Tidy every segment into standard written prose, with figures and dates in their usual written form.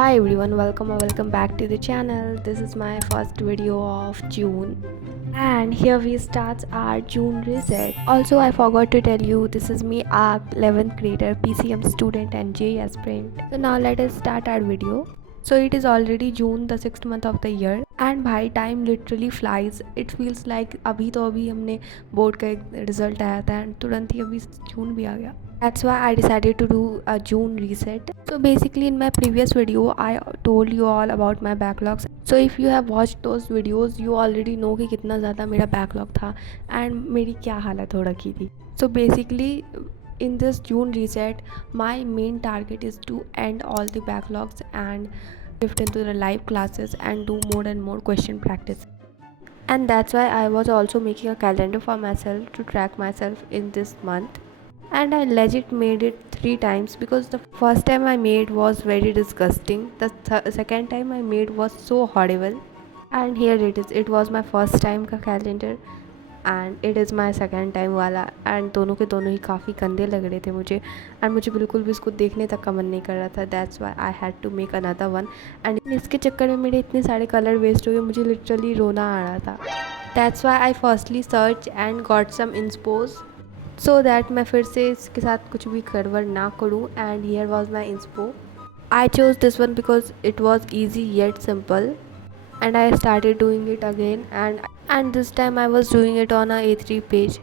Hi everyone, welcome or welcome back to the channel. This is my first video of June. And here we start our June reset. Also, I forgot to tell you, this is me, our 11th grader, PCM student and J aspirant. So now let us start our video. So it is already June, the 6th month of the year. And by time literally flies. It feels like अभी हमने board का एक result आया था and तुरंत ही अभी जून भी आ गया. That's why I decided to do a June reset. So basically in my previous video I told you all about my backlogs. So if you have watched those videos you already know कि कितना ज़्यादा मेरा backlog था and मेरी क्या हालत हो रखी थी. So basically in this June reset my main target is to end all the backlogs and shift into the live classes and do more and more question practice. And that's why I was also making a calendar for myself to track myself in this month. And I legit made it 3 times because the first time I made was very disgusting. The second time I made was so horrible. And here it is. It was my first time का calendar and it is my second time वाला and दोनों के दोनों ही काफ़ी गंदे लग रहे थे मुझे and मुझे बिल्कुल भी इसको देखने तक का मन नहीं कर रहा था. That's why I had to make another one and इसके चक्कर में मेरे इतने सारे कलर वेस्ट हो गए, मुझे लिटरली रोना आ रहा था. That's why I firstly searched and got some inspos so that मैं फिर से इसके साथ कुछ भी गड़बड़ ना करूँ. And here was my inspo. I chose this one because it was easy yet simple and I started doing it again and this time I was doing it on a A3 page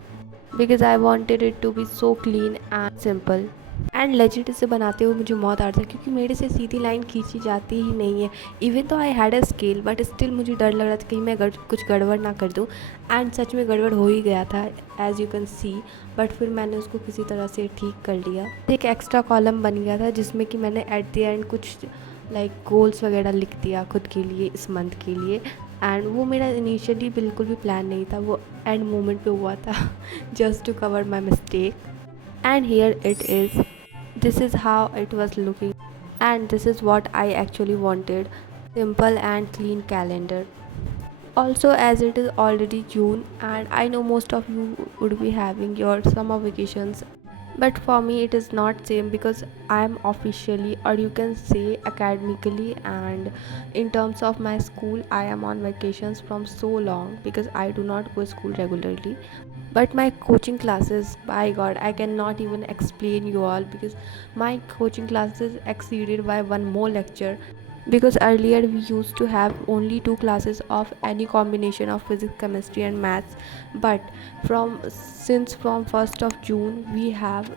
because I wanted it to be so clean and simple. And legit इसे बनाते हुए मुझे मौत आ रही थी क्योंकि मेरे से सीधी लाइन खींची जाती ही नहीं है. इवन तो I had a scale but still मुझे डर लग रहा था कहीं मैं कुछ गड़बड़ ना कर दूँ. एंड सच में गड़बड़ हो ही गया था as you can see. But फिर मैंने उसको किसी तरह से ठीक कर लिया. एक एक्स्ट्रा कॉलम बन गया था जिसमें कि मैंने एट द एंड कुछ लाइक गोल्स वगैरह लिख दिया खुद के लिए इस मंथ के लिए. एंड वो मेरा इनिशियली बिल्कुल भी प्लान नहीं था, वो एंड मोमेंट पे हुआ था just to cover my mistake. And here it is. This is how it was looking and this is what I actually wanted. Simple and clean calendar. Also, as it is already June and I know most of you would be having your summer vacations, but for me it is not same because I am officially, or you can say academically, and in terms of my school I am on vacations from so long because I do not go school regularly. But my coaching classes, by god, I cannot even explain you all because my coaching classes exceeded by one more lecture. Because earlier we used to have only 2 classes of any combination of physics, chemistry and maths, but from 1st of June we have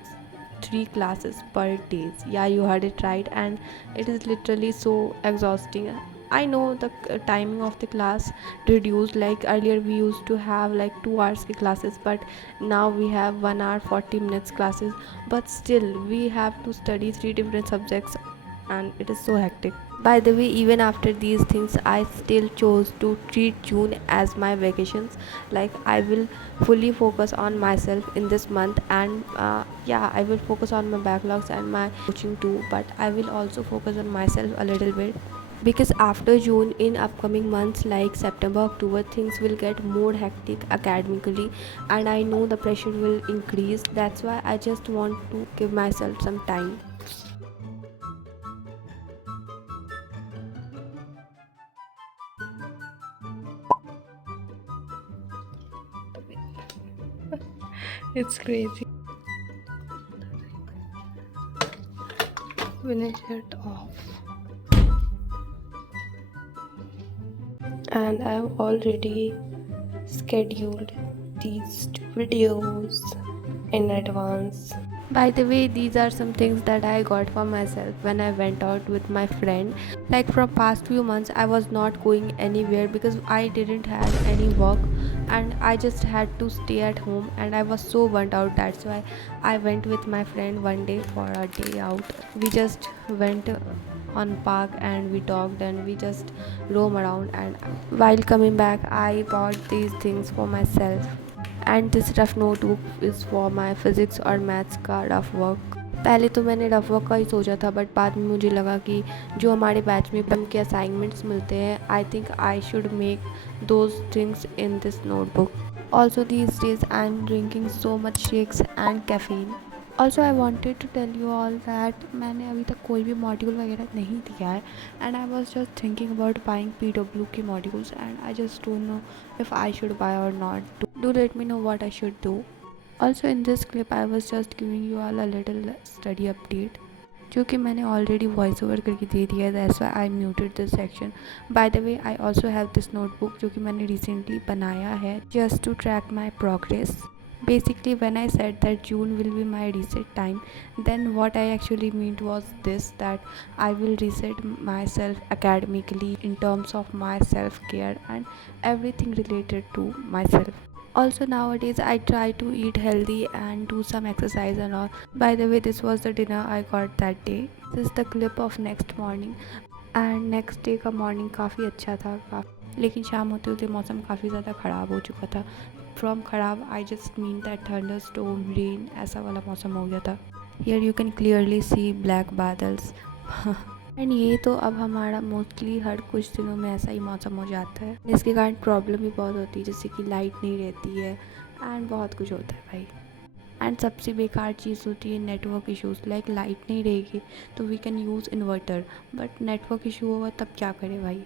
3 classes per day. Yeah, you heard it right, and it is literally so exhausting. I know the timing of the class reduced. Like earlier we used to have like 2 hours ki classes, but now we have 1 hour 40 minutes classes. But still we have to study 3 different subjects and it is so hectic. By the way, even after these things I still chose to treat June as my vacations. Like I will fully focus on myself in this month and yeah, I will focus on my backlogs and my coaching too, but I will also focus on myself a little bit because after June, in upcoming months like September, October, things will get more hectic academically and I know the pressure will increase. That's why I just want to give myself some time. It's crazy. Finish it off. And I've already scheduled these videos in advance. By the way, these are some things that I got for myself when I went out with my friend. Like from past few months I was not going anywhere because I didn't have any work and I just had to stay at home and I was so burnt out. That's why I went with my friend one day for a day out. We just went on park and we talked and we just roam around, and while coming back I bought these things for myself. And this rough notebook is for my physics और maths का rough work. पहले तो मैंने rough work का ही सोचा था but बाद में मुझे लगा कि जो हमारे बैच में पम के असाइनमेंट्स मिलते हैं I think I should make those things in this notebook. Also these days I am drinking so much shakes and caffeine. Also I wanted to tell you all that मैंने अभी तक कोई भी मॉड्यूल वगैरह नहीं दिया है and I was just thinking about buying PW के modules and I just don't know if I should buy और not. Do let me know what I should do. Also in this clip I was just giving you all a little study update जो कि मैंने already voice over करके दे दिया है. That's why I muted this section. By the way I also have this notebook जो कि मैंने रिसेंटली बनाया है just to track my progress. Basically, when I said that June will be my reset time, then what I actually meant was this, that I will reset myself academically in terms of my self-care and everything related to myself. Also nowadays I try to eat healthy and do some exercise and all. By the way, this was the dinner I got that day. This is the clip of next morning. And next day का morning काफ़ी अच्छा था, लेकिन शाम होते होते मौसम काफ़ी ज़्यादा ख़राब हो चुका था. फ्रॉम ख़राब I just mean that thunder storm rain ऐसा वाला मौसम हो गया था. Here you can clearly see black बादल्स. एंड ये तो अब हमारा मोस्टली हर कुछ दिनों में ऐसा ही मौसम हो जाता है, जिसके कारण प्रॉब्लम भी बहुत होती है, जैसे कि लाइट नहीं रहती है एंड बहुत कुछ होता है भाई. एंड सबसे बेकार चीज़ होती है नेटवर्क इश्यूज़. लाइक लाइट नहीं रहेगी तो we can use inverter, but network issue होगा तब क्या करें भाई.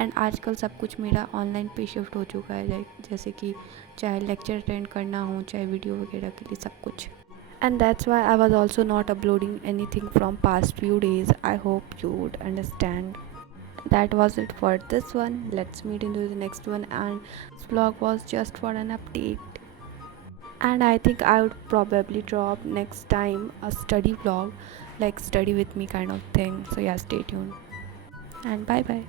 एंड आजकल सब कुछ मेरा ऑनलाइन पे शिफ्ट हो चुका है, लाइक जैसे कि चाहे लेक्चर अटेंड करना हो चाहे वीडियो वगैरह के लिए सब कुछ. And that's why I was also not uploading any thing from past few days. I hope you would understand. That was it for this one. Let's meet into the next one, and this vlog was just for an update. And I think I would probably drop next time a study vlog, like study with me kind of thing. So yeah, stay tuned and bye bye.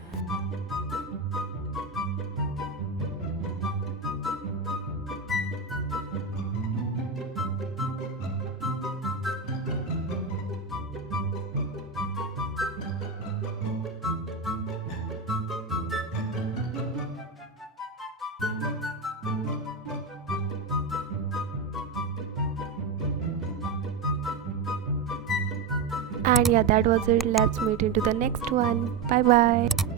And yeah, that was it. Let's meet into the next one. Bye bye.